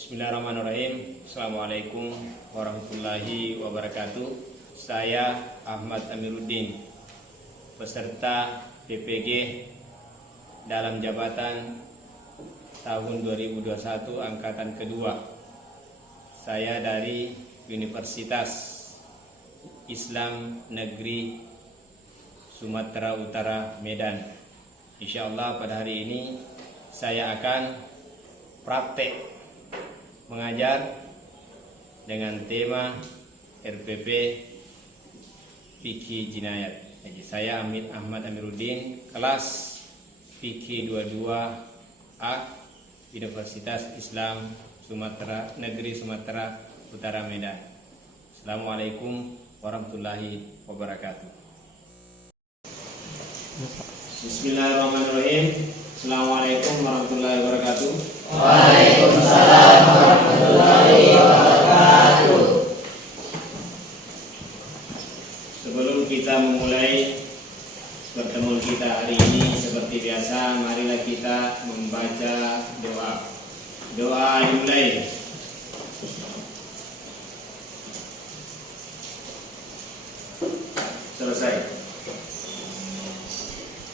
Bismillahirrahmanirrahim. Assalamualaikum warahmatullahi wabarakatuh. Saya Ahmad Amiruddin, peserta PPG dalam jabatan tahun 2021 angkatan kedua. Saya dari Universitas Islam Negeri Sumatera Utara, Medan. Insyaallah pada hari ini saya akan praktek mengajar dengan tema RPP Fikih Jinayat. Jadi saya Ahmad Amiruddin, kelas Fikih 22A, Universitas Islam Negeri Sumatera Utara, Medan. Assalamualaikum warahmatullahi wabarakatuh. Bismillahirrahmanirrahim. Assalamualaikum warahmatullahi wabarakatuh. Waalaikumsalam warahmatullahi wabarakatuh. Sebelum kita memulai pertemuan kita hari ini, seperti biasa, marilah kita membaca doa. Doa dimulai. Selesai.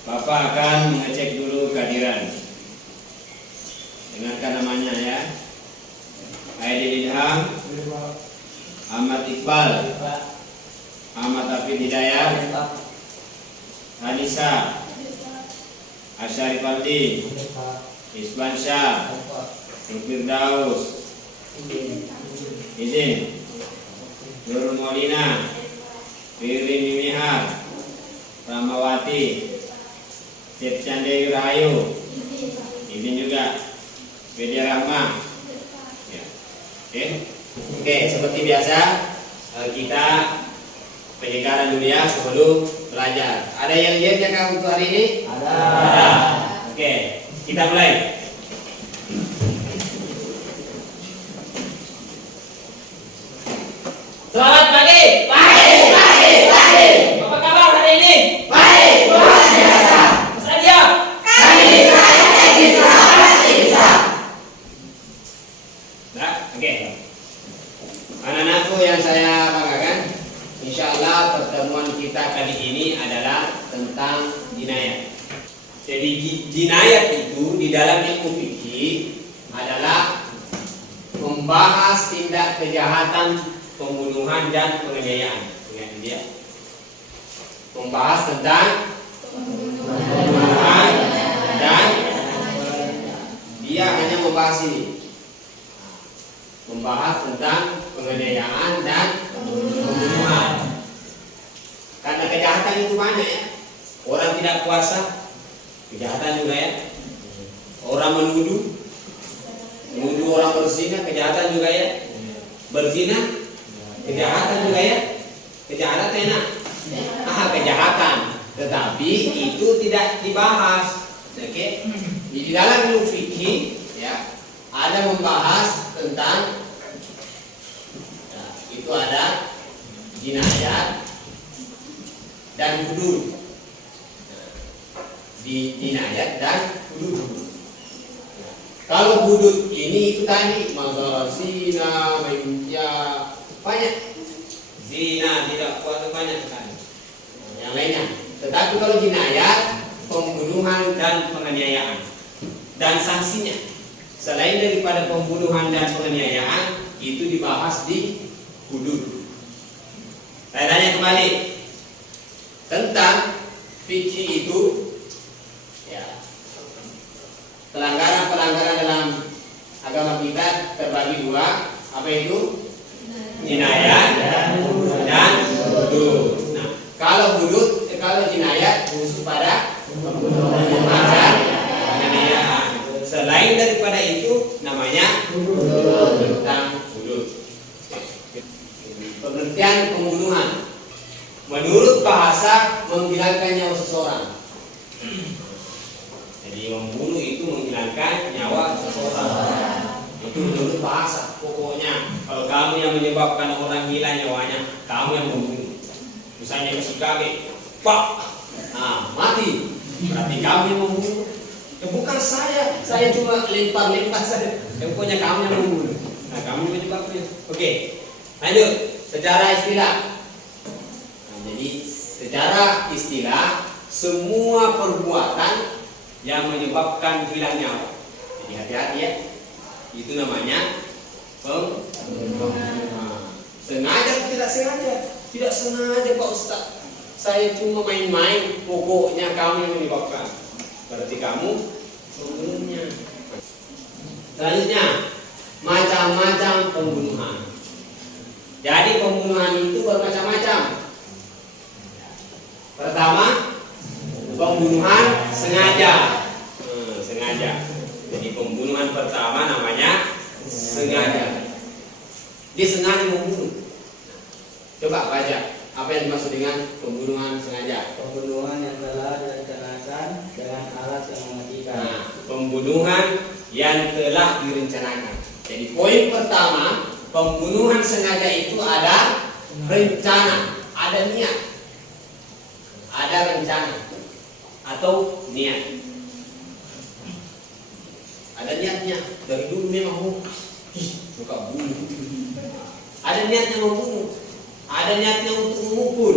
Bapak akan mengecek dulu kehadiran. Dengarkan namanya ya. Aidil Ilham, Ahmad Iqbal, Ahmad Hafid Hidayat, Anissa, Asyarif Aldi, Isban Syah, Firdaus, izin, Nurul Maulina, Firly Mimihar, Ramawati, Cipcande Rahayu, izin juga, Widya Rahma. Ya. Oke, seperti biasa kita penyegaran dulu ya sebelum belajar. Ada yang lihat jangan untuk hari ini? Ada. Oke, kita mulai. Selamat pagi. Pagi. Apa kabar hari ini? Baik, luar biasa. Mas Adia? Kami bisa. Nah, oke. Anak-anakku yang saya banggakan, insya Allah pertemuan kita kali ini adalah tentang jinayat. Jadi jinayat itu di dalam ilmu fikih adalah membahas tindak kejahatan pembunuhan dan penganiayaan. Ingat dia. Membahas tentang pembunuhan dan dia hanya membahas ini. Membahas tentang penganiayaan dan pembunuhan. Karena kejahatan itu banyak ya. Orang tidak puasa, kejahatan juga ya. Orang menuduh orang berzina, kejahatan juga ya. Berzina, kejahatan juga ya. Kejahatan enak. Kejahatan. Tetapi itu tidak dibahas. Oke. Di dalam ilmu fikih ya, ada membahas tentang itu ada jinayat dan hudud. Di jinayat dan hudud. Kalau hudud ini itu tadi masalah zina, ya banyak. Zina tidak kuat banyak sekali. Yang lainnya. Tetapi kalau jinayat, pembunuhan dan penganiayaan dan sanksinya, selain daripada pembunuhan dan penganiayaan, itu dibahas di hudud. Saya tanya kembali tentang fikih itu, ya, pelanggaran dalam agama kita terbagi dua. Apa itu? Jinayat dan hudud. Nah, kalau jinayat khusus pada pembunuhan dan penganiayaan. Selain daripada itu namanya tentang hudud. Pengertian pembunuhan menurut bahasa menghilangkan nyawa seseorang. Jadi membunuh itu menghilangkan nyawa seseorang. Itu menurut bahasa. Pokoknya kalau kamu yang menyebabkan orang hilang nyawanya, kamu yang membunuh. Misalnya ke Chicago, pak, mati. Berarti kamu yang membunuh. Ya, bukan saya cuma lempar saja. Yang pokoknya kamu yang membunuh. Nah, kamu menyebabnya. Oke, lanjut. Secara istilah. Nah, jadi secara istilah semua perbuatan yang menyebabkan hilang nyawa. Jadi hati-hati ya. Itu namanya pembunuhan. Sengaja atau tidak sengaja? Tidak sengaja Pak Ustaz. Saya cuma main-main. Pokoknya kamu yang menyebabkan. Berarti kamu pembunuhnya. Selanjutnya, macam-macam pembunuhan. Jadi pembunuhan itu bermacam-macam. Pertama, pembunuhan sengaja. Sengaja. Jadi pembunuhan pertama namanya sengaja. Dia sengaja membunuh. Coba baca apa yang dimaksud dengan pembunuhan sengaja. Pembunuhan yang telah direncanakan dengan alat yang mematikan. Nah, pembunuhan yang telah direncanakan. Jadi poin pertama, pembunuhan sengaja itu ada rencana, ada niat, ada rencana atau niat. Ada niatnya dari dulu memang mau suka bunuh. Ada niatnya membunuh, ada niatnya untuk memukul,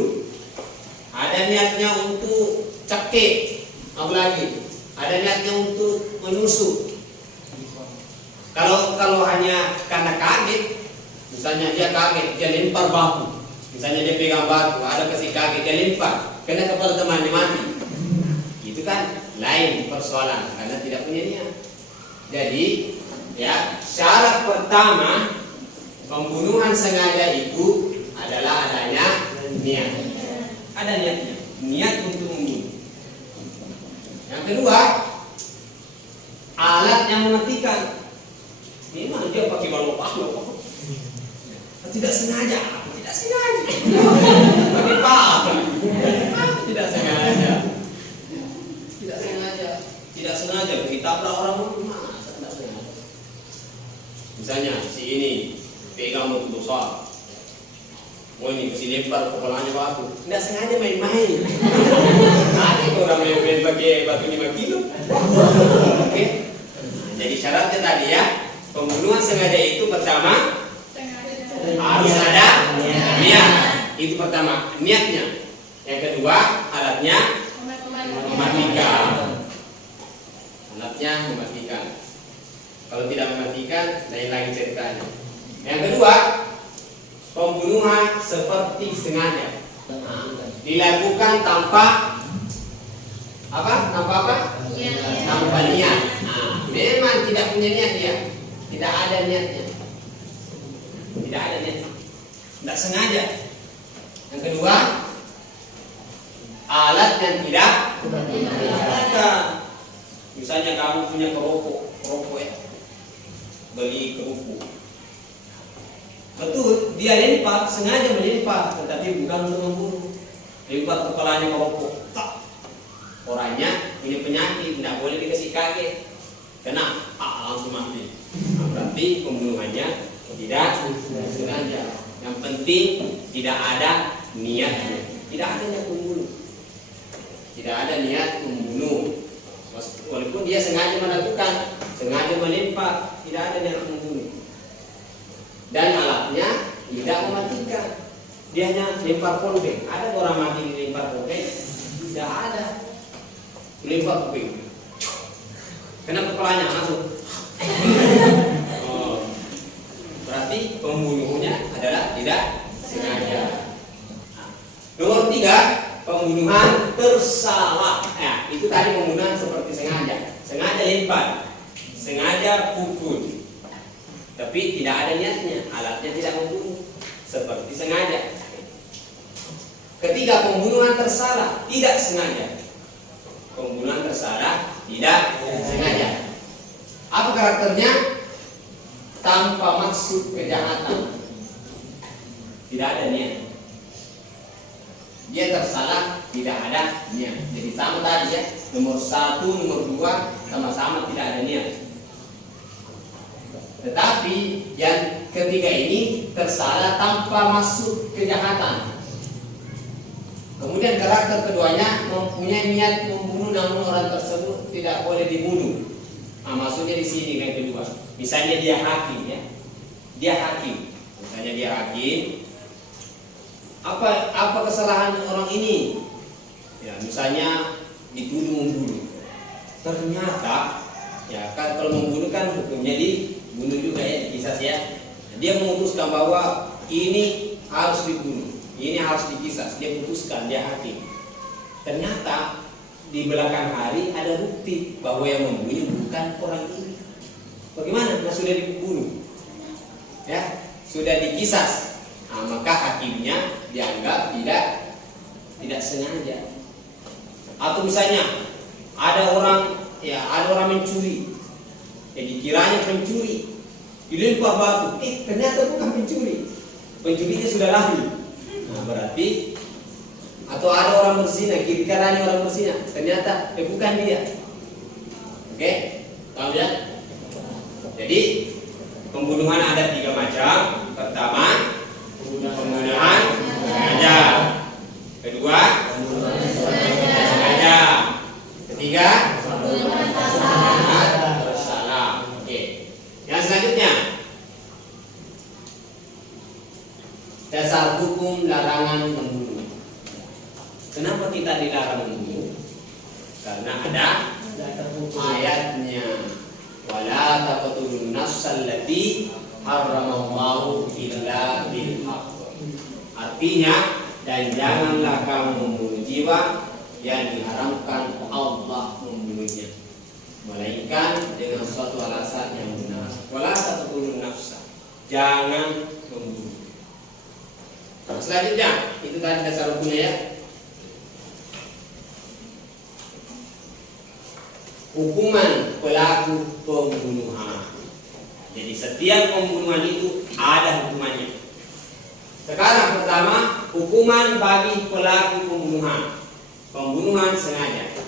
ada niatnya untuk cekik, apalagi ada niatnya untuk menusuk. Kalau hanya karena kaget, misalnya dia kaget, dia lempar batu, misalnya dia pegang batu, ada kasih kaget, dia lempar, kena kepala temannya mati. Itu kan lain persoalan karena tidak punya niat. Jadi, ya syarat pertama pembunuhan sengaja itu adalah adanya niat. Ada niatnya, niat untuk membunuh. Yang kedua, alat yang mematikan. Memang dia pakai balok. Tidak sengaja, tidak sengaja. Pakai apa? Tidak sengaja. Tidak sengaja. Tidak sengaja ditabrak orang rumah. Tidak sengaja. Misalnya si ini pegang batu besar. Oh ini si lempar kepalanya batu. Tidak sengaja main-main. Ada orang main-main pakai batu 5 kilo. Oke. Jadi syaratnya tadi ya, pembunuhan sengaja itu pertama harus ada niat. Itu pertama niatnya. Yang kedua alatnya mematikan. Alatnya mematikan. Kalau tidak mematikan, lain lagi ceritanya. Yang kedua, pembunuhan seperti sengaja. Dilakukan tanpa apa? Tanpa apa? Tanpa niat. Memang tidak punya niat dia. Tidak ada niatnya. Tidak ada niat. Tidak sengaja. Yang kedua, alat yang tidak ada. Misalnya kamu punya kerupuk ya. Beli kerupuk. Betul, dia lempar, sengaja melempar, tetapi bukan untuk membunuh. Lempar kepalanya kerupuk. Orangnya ini penyakit, tidak boleh dikasih kaget. Kena, langsung mati. Nah, berarti pembunuhannya tidak sengaja. Yang penting tidak ada niatnya. Tidak ada niat membunuh. Tidak ada niat membunuh. Walaupun dia sengaja melakukan, sengaja melempar, tidak ada niat membunuh. Dan alatnya tidak mematikan. Dia hanya lempar polbeng. Ada orang mati dilempar polbeng? Tidak ada. Lempar polbeng. Kena kepalanya langsung. Oh. Berarti pembunuhnya adalah tidak sengaja. Nomor 3, pembunuhan tersalah. Nah, itu tadi pembunuhan seperti sengaja. Sengaja lempar, sengaja pukul. Tapi tidak ada niatnya, alatnya tidak membunuh. Seperti sengaja. Ketiga, pembunuhan tersalah, tidak sengaja. Pembunuhan tersalah, tidak sengaja. Apa karakternya? Tanpa maksud kejahatan. Tidak ada niat. Dia tersalah, tidak ada niat. Jadi sama tadi ya, nomor 1, nomor 2 sama-sama tidak ada niat. Tetapi yang ketiga ini tersalah tanpa maksud kejahatan. Kemudian karakter keduanya mempunyai niat membunuh namun orang tersebut tidak boleh dibunuh. Nah, maksudnya di sini yang kedua. Misalnya dia hakim ya. Dia hakim. Misalnya dia hakim. Apa kesalahan orang ini? Ya, misalnya dituduh membunuh. Ternyata ya kan kalau membunuh kan hukumnya dibunuh juga ya, kisas ya. Dia memutuskan bahwa ini harus dibunuh, ini harus dikisas. Dia putuskan, dia hakim. Ternyata di belakang hari ada bukti bahwa yang membunuh bukan orang ini. Bagaimana? Nah, sudah dibunuh, ya, sudah dikisas. Nah, maka hakimnya dianggap tidak sengaja. Atau misalnya ada orang mencuri, dikiranya pencuri, dilempar batu, ternyata bukan pencuri, pencurinya sudah lari. Nah, berarti atau ada orang berzina, kira-kiranya orang berzina, ternyata bukan dia. Oke, tahu ya? Jadi pembunuhan ada 3 macam. Pertama, pembunuhan sengaja. Kedua, sengaja. Ketiga, bersalah. Oke. Yang selanjutnya, dasar hukum larangan membunuh. Kenapa kita dilarang membunuh? Karena ada ayatnya. Wala taqtulun nafsal lati haramallahu illa bil haqq. Artinya, dan janganlah kamu membunuh jiwa yang diharamkan Allah membunuhnya, melainkan dengan suatu alasan yang benar. Wala taqtulun nafsa, jangan membunuh. Selanjutnya, itu tadi dasar hukumnya ya. Hukuman pelaku pembunuhan. Jadi setiap pembunuhan itu ada hukumannya. Sekarang pertama, hukuman bagi pelaku pembunuhan. Pembunuhan sengaja.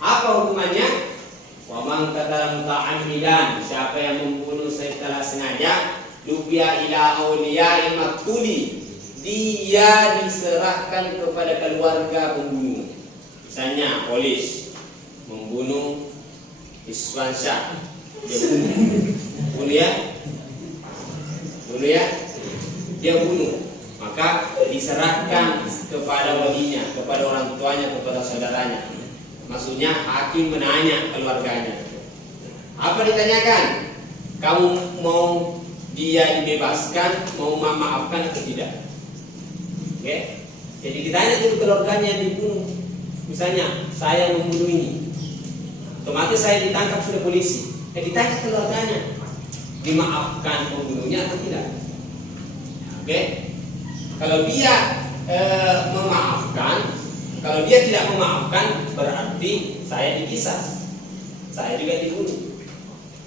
Apa hukumannya? Wa man qatala muta'ammidan, siapa yang membunuh secara sengaja, lubiya ila awliya'i maktuli, dia diserahkan kepada keluarga pembunuh. Misalnya polis membunuh Iswansyah, dia bunuh ya, dia bunuh, maka diserahkan kepada walinya, kepada orang tuanya, kepada saudaranya. Maksudnya hakim menanya keluarganya. Apa ditanyakan? Kamu mau dia dibebaskan, mau memaafkan atau tidak? Oke? Jadi ditanya dulu keluarganya yang dibunuh. Misalnya saya membunuh ini, otomatis saya ditangkap sudah polisi. Ditanya keluarganya, dimaafkan pembunuhnya atau tidak? Oke? Kalau dia memaafkan, kalau dia tidak memaafkan, berarti saya dikisas, saya juga dibunuh.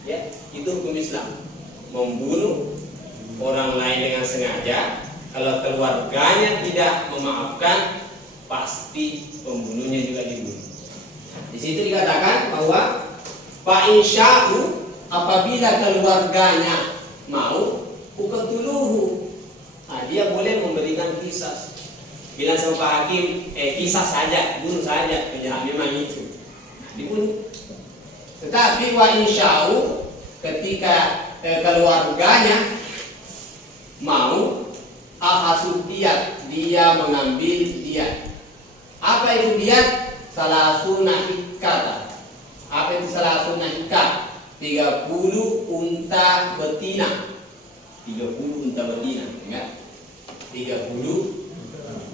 Ya, itu hukum Islam. Membunuh orang lain dengan sengaja, kalau keluarganya tidak memaafkan, pasti pembunuhnya juga dibunuh. Di situ dikatakan bahwa fa insya'u, apabila keluarganya mau, uqtuluhu, nah, dia boleh memberikan kisas. Bilang sama Pak Hakim, kisah saja, bunuh saja, ya memang itu, dibunuh. Tetapi wa insya'u, ketika keluarganya mau, ahasud diyat, dia mengambil diyat. Apa itu diyat? Salasuna hikata. Apa itu salasuna hikat? 30 unta betina. 30 unta betina, enggak? 30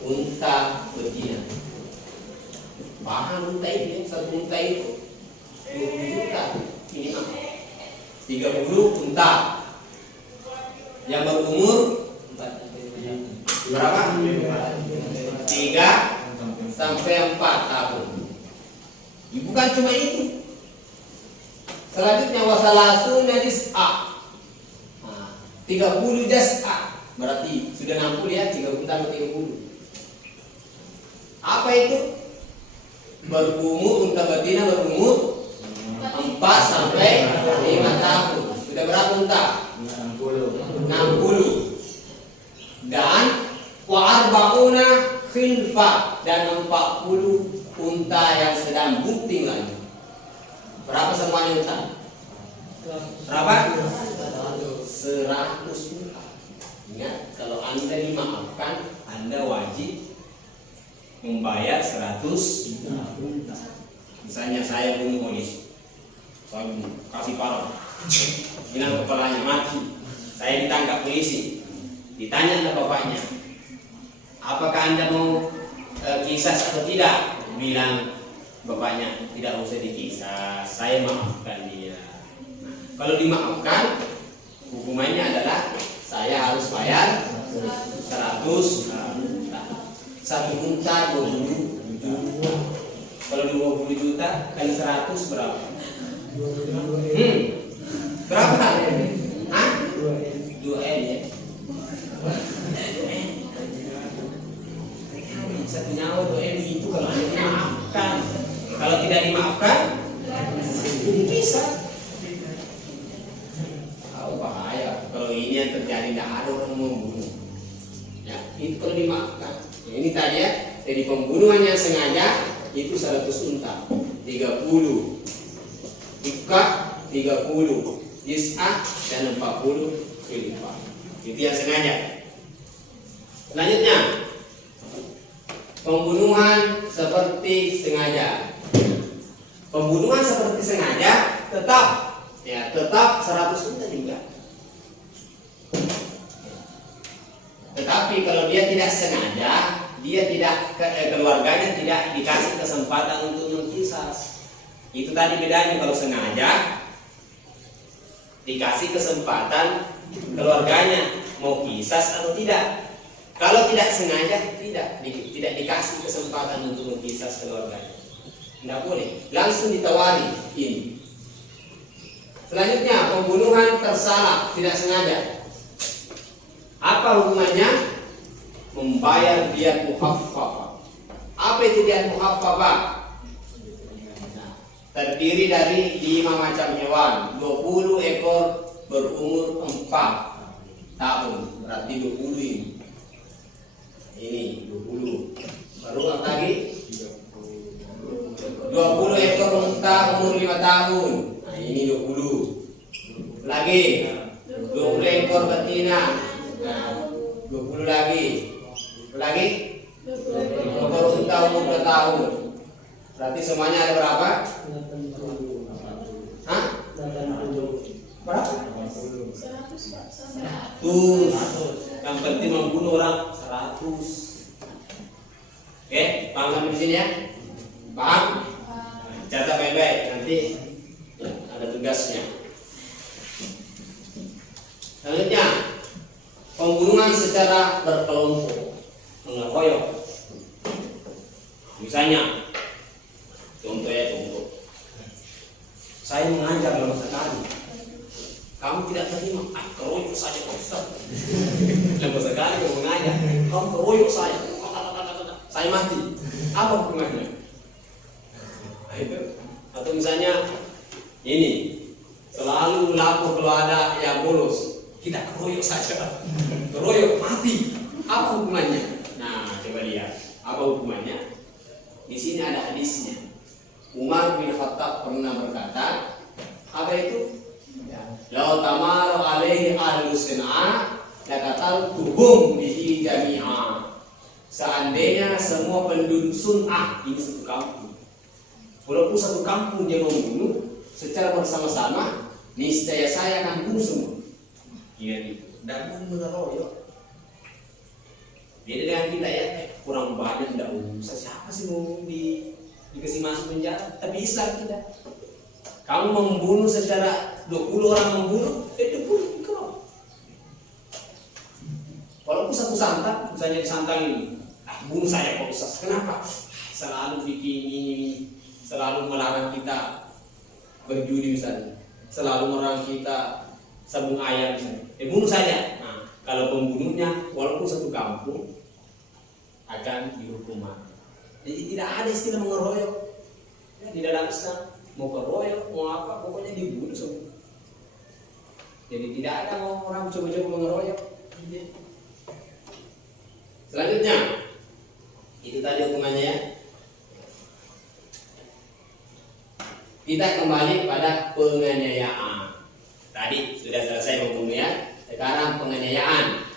unta betina. Mahal unta itu, satu unta itu 20 juta minimal. 30 unta yang berumur berapa? 3 sampai 4 tahun. Bukan cuma itu. Selanjutnya wasalasun najis'a. 30 jas'a. Berarti sudah 60 ya, 30 tambah 30. Apa itu? Berumur, unta betina berumur 4 sampai 5 tahun. Sudah berapa unta? 60. Dan wa arba'una khilfa, dan 40 unta yang sedang bunting lagi. Berapa semuanya utang? Berapa? 100 juta. Ingat, kalau Anda dimaafkan, Anda wajib membayar 100 juta. Misalnya saya bunuh polisi, saya kasih parah, hilang kepalanya, mati. Saya ditangkap polisi, ditanya ke bapaknya, apakah Anda mau kisas atau tidak? Bilang bapaknya, tidak usah dikisas, saya maafkan dia. Nah, kalau dimaafkan, hukumannya adalah saya harus bayar 100 juta. 1 unta 20 juta. Kalau 20 juta kali 100 berapa? Berapa? Hah? 2 M ya? 2M. Satu nyawa 2M itu kalau Anda dimaafkan. Kalau tidak dimaafkan, bisa. Bahaya. Kalau ini yang terjadi, tidak ada orang membunuh. Ya, itu kalau dimaafkan. Nah, ini tadi ya, jadi pembunuhan yang sengaja itu 100 unta, 30 Ika 30 Yis'ah dan 40 Khilifah. Itu yang sengaja. Selanjutnya, pembunuhan seperti sengaja. Pembunuhan seperti sengaja tetap 100 unta juga. Tetapi kalau dia tidak sengaja, dia tidak keluarganya tidak dikasih kesempatan untuk mengkisas. Itu tadi bedanya. Kalau sengaja dikasih kesempatan keluarganya mau kisas atau tidak. Kalau tidak sengaja tidak dikasih kesempatan untuk mengkisas keluarganya. Tidak boleh, langsung ditawari ini. Selanjutnya, pembunuhan tersalah tidak sengaja. Apa hukumannya? Membayar diyat muhaffafah. Apa itu diyat muhaffafah? Terdiri dari 5 macam hewan, 20 ekor berumur 4 tahun. Berarti 20 ini. Ini 20. Baru apa lagi? 20 ekor unta umur 5 tahun. Nah, ini 20. Lagi 20 ekor betina. Nah, 20 lagi. Lagi 20 unta umur 2 tahun. Berarti semuanya ada berapa? Hah? Berapa? 100. Yang penting membunuh orang 100. Oke, paham sampai di sini ya? Paham? Catat baik-baik, nanti ya, ada tugasnya. Selanjutnya, pembunuhan secara berkelompok, mengeroyok. Misalnya, contoh, saya mengajar lama sekali, kamu tidak terima, keroyok saja Ustaz. Lama sekali kamu mengajar, kamu keroyok saya mati. Apa hukumannya? Atau misalnya ini, selalu lapor kalau ada yang bolos, kita keroyok saja, keroyok mati. Apa hukumannya? Nah, coba lihat apa hukumannya. Di sini ada hadisnya. Umar bin Khattab pernah berkata, apa itu? Lau tamaru alaihi ahlu sin'a laqataltuhum bihi jami'a. Seandainya semua penduduk Sun'ah, ini satu kampung, walaupun satu kampung dia membunuh secara bersama-sama, niscaya saya akan bunuh semua. Ingat itu. Tidak boleh mengeroyok. Beda dengan kita ya, kurang banyak tidak usah. Siapa sih mau dikasih masuk penjara? Tapi Islam tidak. Kamu membunuh secara 20 orang membunuh, itu bunuh kau. Walaupun satu santang, misalnya disantang ini, bunuh saya Pak Ustaz. Kenapa? Selalu bikin ini, selalu melarang kita berjudi misalnya, selalu melarang kita sabung ayam misalnya. Bunuh saja. Nah, kalau pembunuhnya walaupun satu kampung akan dihukum mati. Jadi tidak ada istilah mengeroyok. Ya, di dalam Islam mau keroyok, mau apa, pokoknya dibunuh semua. Jadi tidak ada mau orang coba-coba mengeroyok. Selanjutnya, itu tadi hukumannya ya. Kita kembali pada penganiayaan. Tadi sudah selesai hukumnya. Sekarang penganiayaan,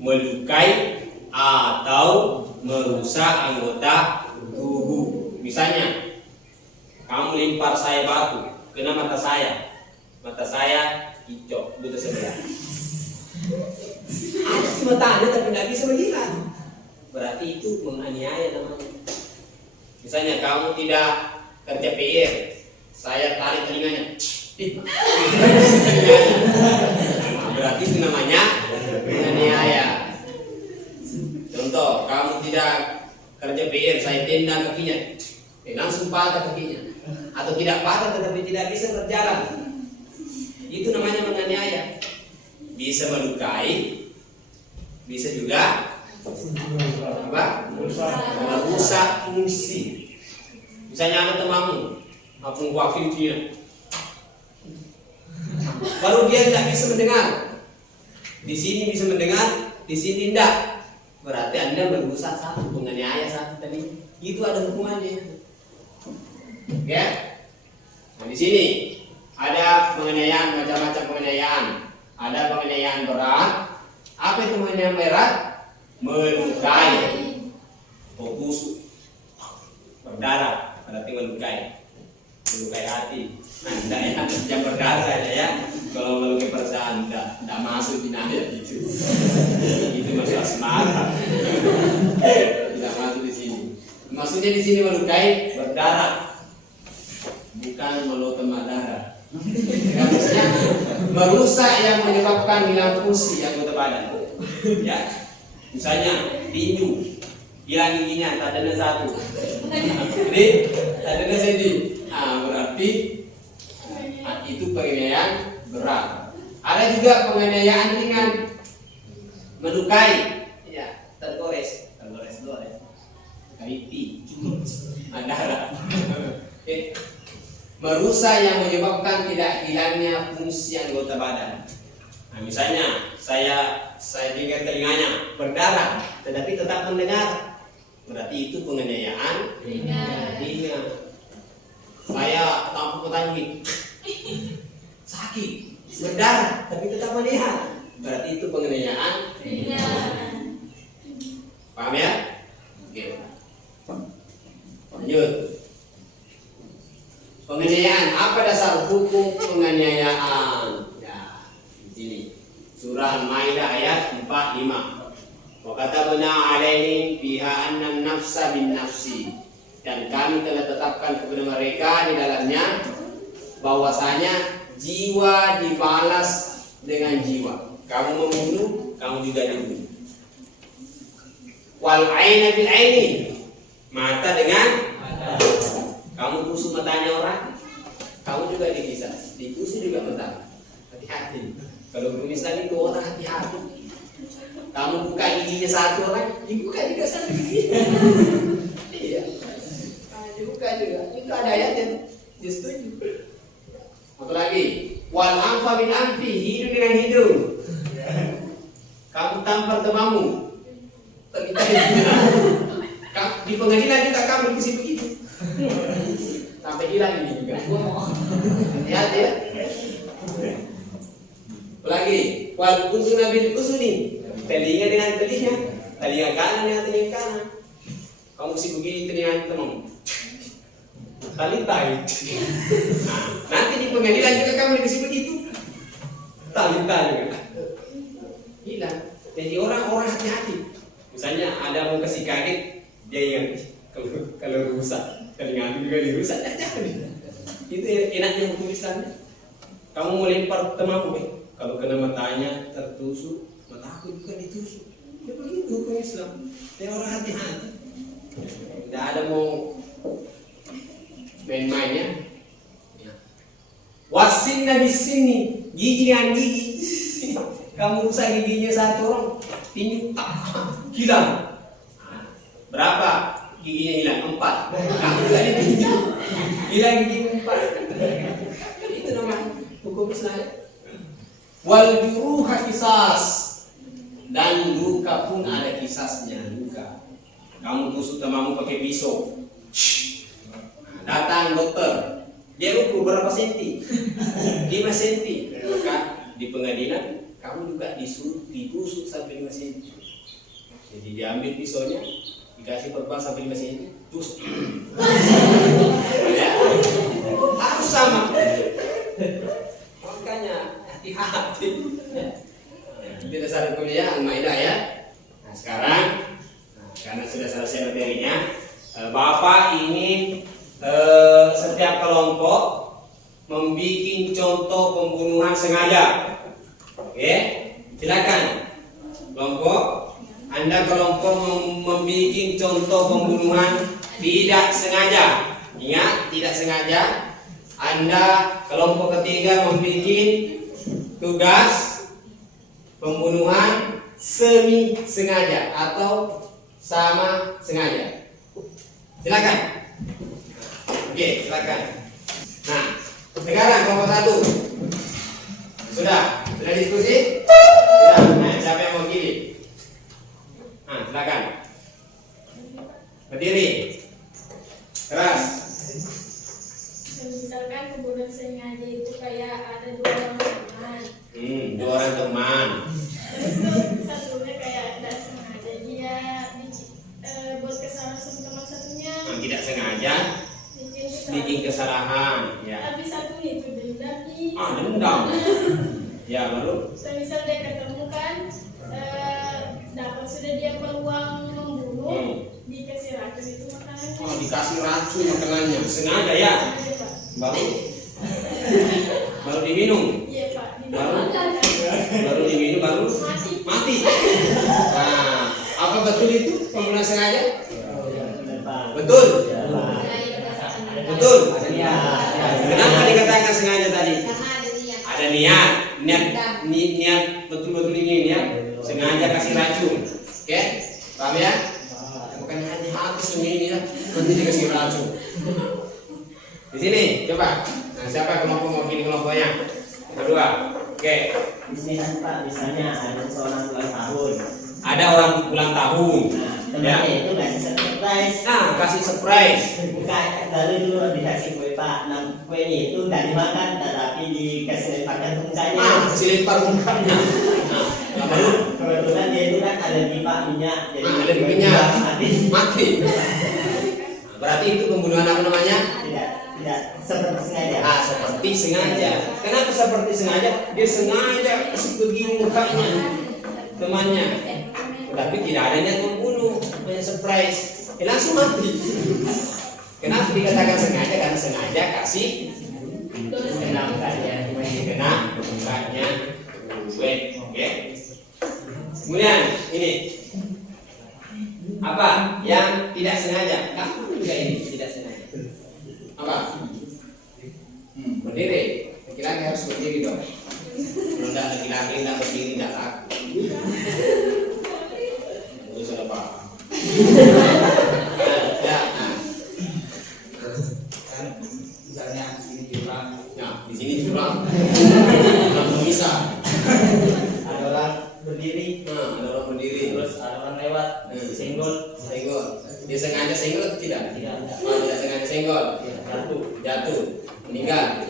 melukai atau merusak anggota tubuh. Misalnya, kamu lempar saya batu, kena mata saya hijau, buta sebelah. Ada sih matanya tapi nggak bisa melihat. Berarti itu menganiaya namanya. Misalnya kamu tidak kerja PR, saya tarik telinganya. Berarti itu namanya menganiaya. Contoh, kamu tidak kerja PR, saya tendang kakinya, langsung patah kakinya. Atau tidak patah tetapi tidak bisa berjalan. Itu namanya menganiaya. Bisa melukai, bisa juga apa? Merusak fungsi. Misalnya ada temanmu, apa wakil dia, baru dia tidak bisa mendengar. Di sini bisa mendengar, di sini tidak. Berarti Anda merusak satu, penganiaya satu tadi. Itu ada hukumannya. Ya. Nah di sini ada penganiayaan, macam-macam penganiayaan. Ada penganiayaan berat. Apa itu penganiayaan berat? Melukai, tusuk, berdarah, berarti melukai hati. Nah, tidak ya, yang berdarah ya. Kalau melukai perasaan, tidak masuk di naya itu. Itu masuk asmara. Tidak masuk di sini. Maksudnya di sini melukai berdarah, bukan melukai darah. Maksudnya merusak yang menyebabkan hilang fungsi anggota badan. Ya. Misalnya tinju, hilang giginya, tak ada satu. Jadi tak ada sedih. Berarti itu penganiayaan berat. Ada juga penganiayaan ringan, melukai, ya, tergores, kaiti, darah. Merusak yang menyebabkan tidak hilangnya fungsi anggota badan. Nah, misalnya saya dengar telinganya berdarah, tetapi tetap mendengar, berarti itu penganiayaan ringan. Saya tampuk petani, sakit, berdarah, tapi tetap melihat, berarti itu penganiayaan ringan. Paham ya? Oke. Lanjut. Penganiayaan, apa dasar hukum penganiayaan? Ya, di sini. Surah Al-Maidah ayat 45. Wa katabna 'alaihim fiha anna an-nafsa bin-nafsi. Dan kami telah tetapkan kepada mereka di dalamnya bahwasanya jiwa dibalas dengan jiwa. Kamu membunuh, kamu juga dibunuh. Wal 'aina bil 'aini. Mata dengan mata. Kamu tusuk matanya orang, kamu juga dihisap. Ditusuk juga mata. Hati-hati. Kalau misalnya itu orang hati-hati. Kamu buka giginya satu orang, dibuka juga satu gigi. Iya. Dibuka juga. Itu ada ayat yang disetuju. Apa lagi? Wal anfa bin anfi, hidung dengan hidung. Kamu tampar temanmu. Di pengadilan juga kamu dikasih begitu. Sampai hilang ini juga. Hati-hati ya. Apalagi wal uzuna bil uzuni, telinga dengan telinga, telinga kanan dengan telinga kanan. Kamu mesti begini telinga temanmu. Tali-tali. Nah, nanti di pengadilan juga kamu dikasih begitu. Tali-tali juga. Hilang. Jadi orang-orang hati-hati. Misalnya ada mau kasih kaget, dia ingat kalau rusak, telinga juga dirusak, jangan. Itu enaknya hukum Islam. Kamu mau lempar temanmu, kalau kena matanya tertusuk, mata aku juga ditusuk. Ya begitu hukum Islam. Dia orang hati-hati. Tidak ada mau main-mainnya. Wasin nabi sini, gigi dengan gigi. Kamu rusak giginya satu orang, tinju hilang. Berapa giginya hilang? 4. Kamu juga ditinju, hilang gigi 4. Itu namanya hukum Islam. Wal juruha qisas, dan luka pun ada kisasnya. Luka, kamu tusuk temanmu pakai pisau, datang dokter, Dia ukur berapa senti? 5 senti. Maka di pengadilan kamu juga disuruh ditusuk sampai 5 senti. Jadi diambil pisaunya, dikasih perban sampai 5 senti, tusuk. Ya, harus sama. Makanya hati-hati. Itu dasar kuliah Al-Maidah ya. Nah sekarang, karena sudah selesai materinya, Bapak ingin setiap kelompok membuat contoh pembunuhan sengaja. Oke, silakan kelompok. Anda kelompok membuat contoh pembunuhan tidak sengaja. Ingat, tidak sengaja. Anda kelompok ketiga membuat tugas pembunuhan semi sengaja atau sama sengaja. Silakan. Oke, silakan. Nah, sekarang kelompok 1. Sudah diskusi? Sudah. Nah, siapa yang mau pilih? Nah, silakan. Berdiri. Keras. Misalkan pembunuhan sengaja itu kayak ada 2 orang teman. 2 orang teman. Terus satunya kayak tidak sengaja dia buat kesalahan sama teman satunya. Nah, tidak sengaja bikin kesalahan. Ya. Tapi satu itu dendam nih. Dendam. Ya, lalu Misal dia ketemu kan, dapat sudah dia peluang membunuh, dikasih racun itu makanannya. Dikasih racun makanannya. Sengaja ya. Sengaja, Pak. Baru diminum. Iya Pak. Baru diminum baru mati. Nah, apa betul itu pembunuhan sengaja? Betul. Betul. Kenapa dikatakan sengaja tadi? Ada niat betul-betul ingin ya. Sengaja kasih racun. Oke? Paham ya? Bukan hanya habis ini ya, nanti dikasih racun. Di sini coba. Nah, siapa kelompok mau pilih kelompoknya? Kedua. Oke. Di sini kan Pak, misalnya ada seorang ulang tahun. Ada orang ulang tahun. Nah, temannya itu ngasih surprise. Nah, kasih surprise. Buka baru dulu dikasih kue Pak. Nah, kuenya itu nggak dimakan, tetapi dikasih lemparkan ke mukanya. Kasih lempar mukanya. Nah, lalu Kebetulan dia itu kan ada pipa minyak, jadi ada di minyak. mati. Mati. Berarti itu pembunuhan apa namanya? Tidak seperti sengaja. Seperti sengaja. Kenapa seperti sengaja? Dia sengaja kasih begini mukanya temannya. Tapi tidak ada niat membunuh, hanya surprise. Langsung mati. Kenapa dikatakan sengaja? Karena sengaja kasih kena mukanya. Oke. Kemudian ini apa yang tidak sengaja? Kamu juga ini tidak sengaja. Apa? Berdiri. Laki-laki harus berdiri dong. Kalau tidak laki-laki tidak berdiri tidak laku. Itu sudah paham. Ya. Kan misalnya di sini jurang. Nah, di sini jurang. Langsung bisa. Ada orang berdiri, Nah, ada orang berdiri. terus ada orang lewat, senggol. Dia sengaja senggol atau tidak? Tidak. Tidak sengaja senggol. Jatuh. Meninggal.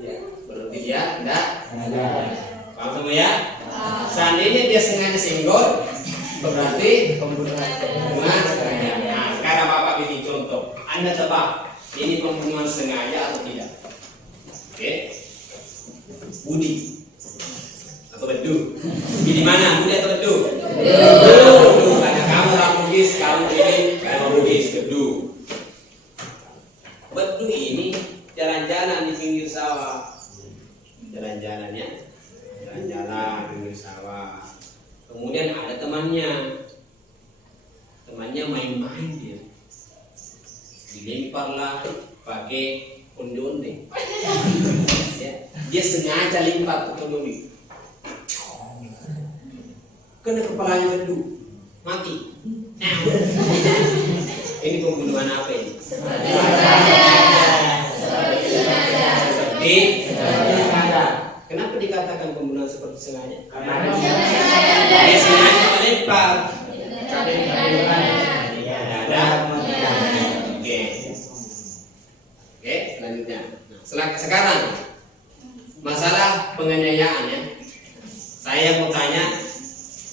Ya. Berarti dia tidak. Sengaja. Paham semua ya? Seandainya dia sengaja senggol, berarti pembunuhan sengaja. Nah, sekarang Bapak bikin contoh. Anda tebak, ini pembunuhan sengaja atau tidak? Oke. Budi atau Bedu? Di mana? Budi atau Bedu? Bedu. Karena kamu orang Bugis, kamu ini orang Bugis. Bedu. Bedu ini jalan-jalan di pinggir sawah. Jalan-jalan ya. Jalan-jalan di pinggir sawah. Kemudian ada temannya main-main dia, dilemparlah pakai onde-onde. Ya. Dia sengaja lempar ke onde, kena kepalanya Bedu, mati. Ini pembunuhan apa ini? Seperti kenapa dikatakan pembunuhan seperti sengaja? Karena dia sengaja melempar. Oke, selanjutnya. Nah, Sekarang masalah penganiayaan ya. Saya mau tanya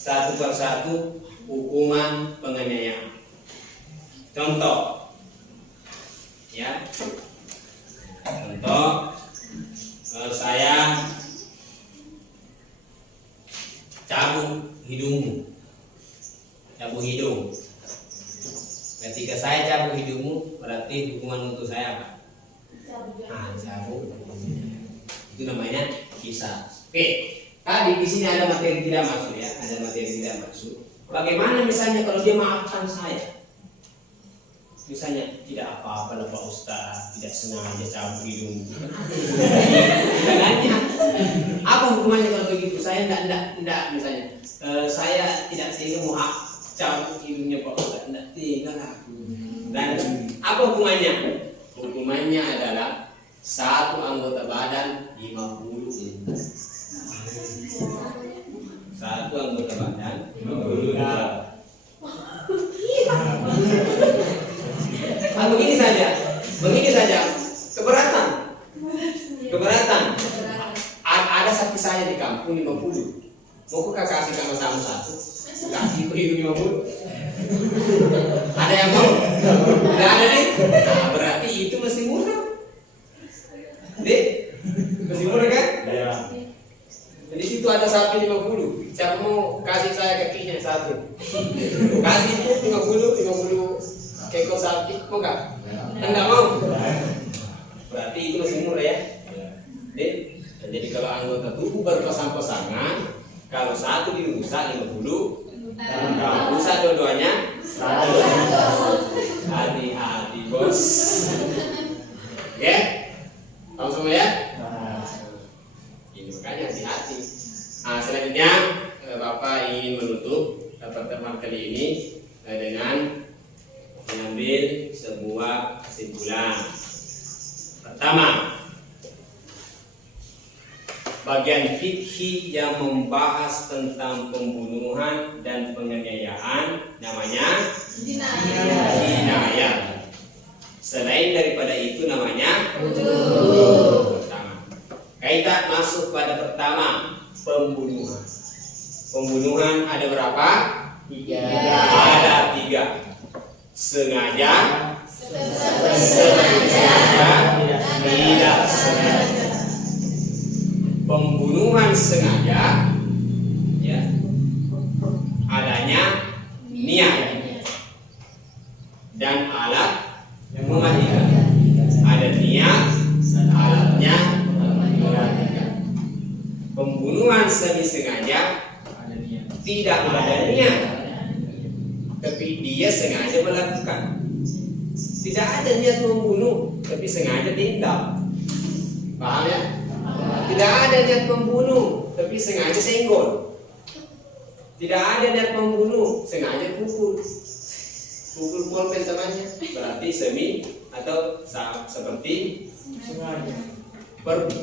satu persatu hukuman penganiayaan. Contoh, ya. Contoh, kalau saya cabut hidungmu, cabut hidung. Ketika saya cabut hidungmu, berarti hukuman untuk saya apa? Cabut. Itu namanya kisah. Oke, tadi di sini ada materi tidak maksud ya, ada materi tidak maksud. Bagaimana misalnya kalau dia maafkan saya? Misalnya tidak apa-apa lah Pak Ustaz, tidak sengaja cabut hidung. Dengannya, apa hukumannya kalau begitu? Saya tidak misalnya, saya tidak tega mau cabut hidungnya Pak Ustaz, tidak tega lah. Dan apa hukumannya? Hukumannya adalah satu anggota badan 50. Satu anggota badan 50. Begini saja, keberatan. Ada sapi saya di kampung 50. Mau kau kasih kamu tamu satu, kasih hidung 50. Ada yang mau? Tidak ada nih. Nah, berarti itu mesti murah. Dek, mesti murah kan? Di situ ada sapi 50. Siapa mau kasih saya kakinya satu? Kasih itu 50 ekor sapi, mau nggak? Enggak mau. Berarti itu masih murah ya. Dek, jadi kalau anggota tubuh berpasang-pasangan, kalau satu dirusak 50, kalau rusak dua-duanya 100. Hati-hati bos. Ya, tahu semua ya? Ini makanya hati-hati. Nah, selanjutnya Bapak ingin menutup pertemuan kali ini dengan mengambil sebuah kesimpulan. Pertama, bagian fikih yang membahas tentang pembunuhan dan penganiayaan namanya jinayah. Selain daripada itu namanya pertama. Kita masuk pada pertama, pembunuhan. Pembunuhan ada berapa? 3. Ada 3. Sengaja, tidak sengaja. Pembunuhan sengaja, ya, adanya niat dan alat yang mematikan. Ada niat, alatnya mematikan. Pembunuhan semi sengaja, tidak ada niat, tapi dia sengaja melakukan. Tidak ada niat membunuh, tapi sengaja tinggal. Paham ya? Tidak ada niat membunuh, tapi sengaja senggol. Tidak ada niat membunuh, sengaja pukul pulpen temannya. Berarti semi atau seperti sengaja.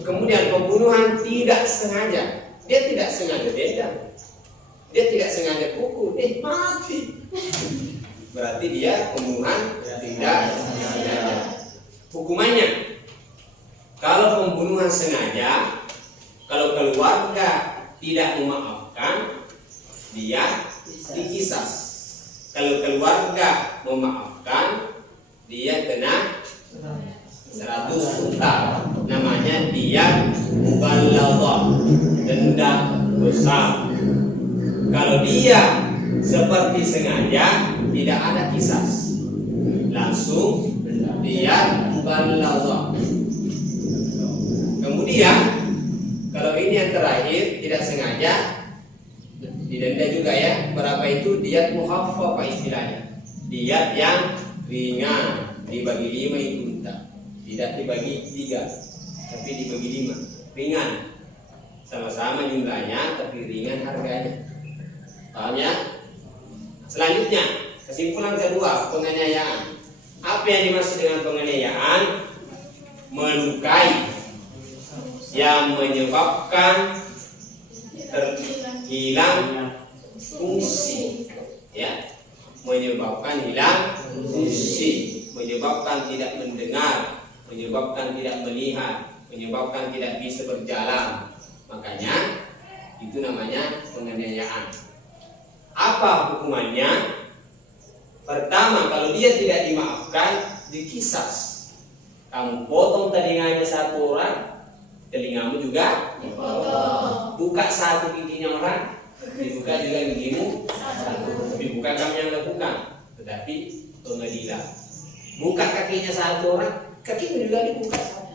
Kemudian pembunuhan tidak sengaja. Dia tidak sengaja tendang. Dia tidak sengaja pukul, mati. Berarti dia pembunuhan tidak sengaja. Hukumannya, kalau pembunuhan sengaja, kalau keluarga tidak memaafkan, dia dikisas. Kalau keluarga memaafkan, dia kena 100 unta. Namanya dia mubalaghah, denda besar. Kalau dia seperti sengaja, tidak ada kisas, langsung dia mubalaghah. Kemudian kalau ini yang terakhir tidak sengaja, didenda juga ya. Berapa itu? Diyat mukhaffafah istilahnya. Diyat yang ringan, dibagi 5 itu unta. Tidak dibagi 3, tapi dibagi 5. Ringan, sama-sama jumlahnya tapi ringan harganya. Paham ya? Selanjutnya, kesimpulan kedua, penganiayaan. Apa yang dimaksud dengan penganiayaan? Melukai yang menyebabkan hilang fungsi, ya, menyebabkan hilang fungsi, menyebabkan tidak mendengar, menyebabkan tidak melihat, menyebabkan tidak bisa berjalan. Makanya itu namanya penganiayaan. Apa hukumannya? Pertama, kalau dia tidak dimaafkan, dikisas. Kamu potong telinganya satu orang, telingamu juga dipotong. Buka satu giginya orang, dibuka juga gigimu satu. Tapi bukan kamu yang lakukan, tetapi pengadilan. Buka kakinya satu orang, kakimu juga dibuka satu.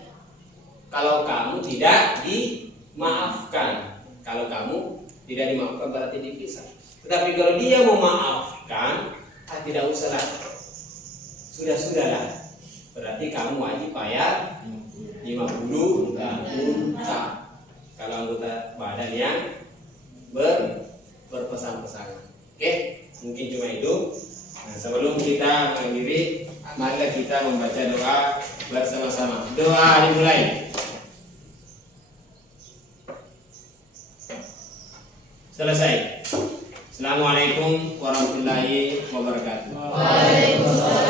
Kalau kamu tidak dimaafkan, kalau kamu tidak dimaafkan berarti dipisah. Tetapi kalau dia memaafkan, tidak usahlah, sudah-sudahlah. Berarti kamu wajib bayar 50 juta. Kalau anggota badan yang berpesan-pesan. Oke, mungkin cuma itu. Nah, sebelum kita mengakhiri, marilah kita membaca doa bersama-sama. Doa dimulai. Selesai. Assalamualaikum warahmatullahi wabarakatuh. Waalaikumsalam.